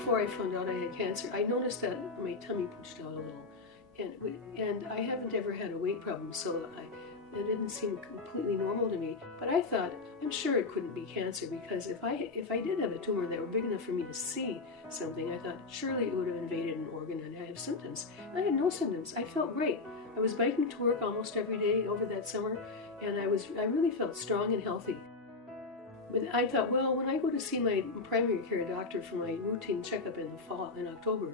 before I found out I had cancer, I noticed that my tummy pushed out a little. And I haven't ever had a weight problem, so it didn't seem completely normal to me. But I thought, I'm sure it couldn't be cancer, because if I did have a tumor that were big enough for me to see something, I thought surely it would have invaded an organ and I have symptoms. And I had no symptoms. I felt great. I was biking to work almost every day over that summer, and I really felt strong and healthy. But I thought, well, when I go to see my primary care doctor for my routine checkup in the fall, in October,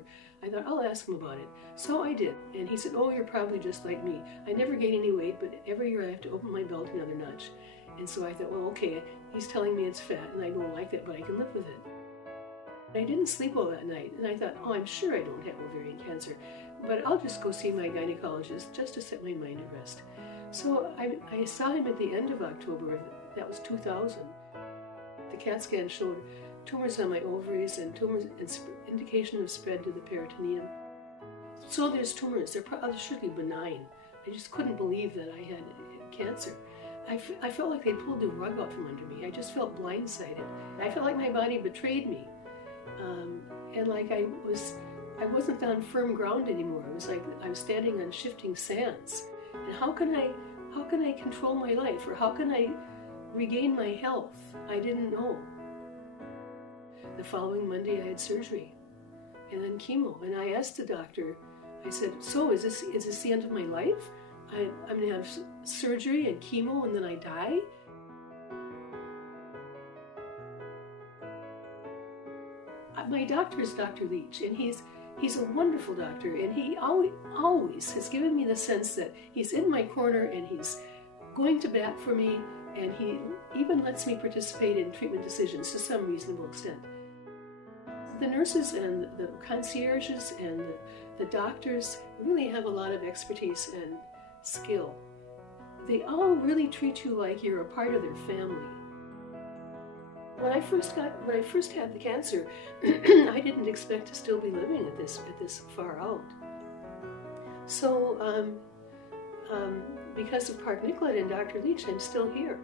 I thought, I'll ask him about it. So I did. And he said, oh, you're probably just like me. I never gain any weight, but every year I have to open my belt another notch. And so I thought, well, okay, he's telling me it's fat, and I don't like that, but I can live with it. I didn't sleep well that night, and I thought, oh, I'm sure I don't have ovarian cancer, but I'll just go see my gynecologist just to set my mind at rest. So I saw him at the end of October. That was 2000. The CAT scan showed tumors on my ovaries and tumors and indication of spread to the peritoneum. So there's tumors. They're surely benign. I just couldn't believe that I had cancer. I felt like they pulled the rug out from under me. I just felt blindsided. I felt like my body betrayed me, and like I wasn't on firm ground anymore. It was like I was standing on shifting sands. And how can I control my life, or how can I regain my health? I didn't know. The following Monday I had surgery and then chemo, and I asked the doctor, I said, so is this the end of my life? I'm going to have surgery and chemo and then I die? My doctor is Dr. Leach, and he's a wonderful doctor, and he always has given me the sense that he's in my corner and he's going to bat for me, and he even lets me participate in treatment decisions to some reasonable extent. The nurses and the concierges and the doctors really have a lot of expertise and skill. They all really treat you like you're a part of their family. When I first had the cancer, I didn't expect to still be living at this far out. So, because of Park Nicollet and Dr. Leach, I'm still here.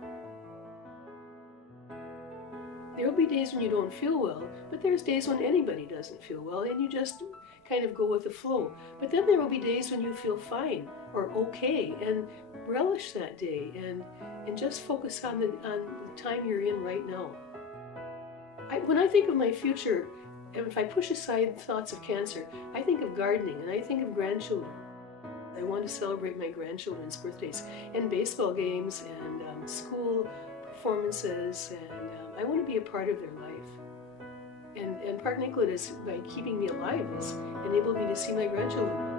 There will be days when you don't feel well, but there's days when anybody doesn't feel well, and you just kind of go with the flow. But then there will be days when you feel fine or okay, and relish that day, and just focus on the time you're in right now. When I think of my future, and if I push aside thoughts of cancer, I think of gardening and I think of grandchildren. I want to celebrate my grandchildren's birthdays and baseball games and school performances, and I want to be a part of their life. And Park Nicollet, by keeping me alive, has enabled me to see my grandchildren.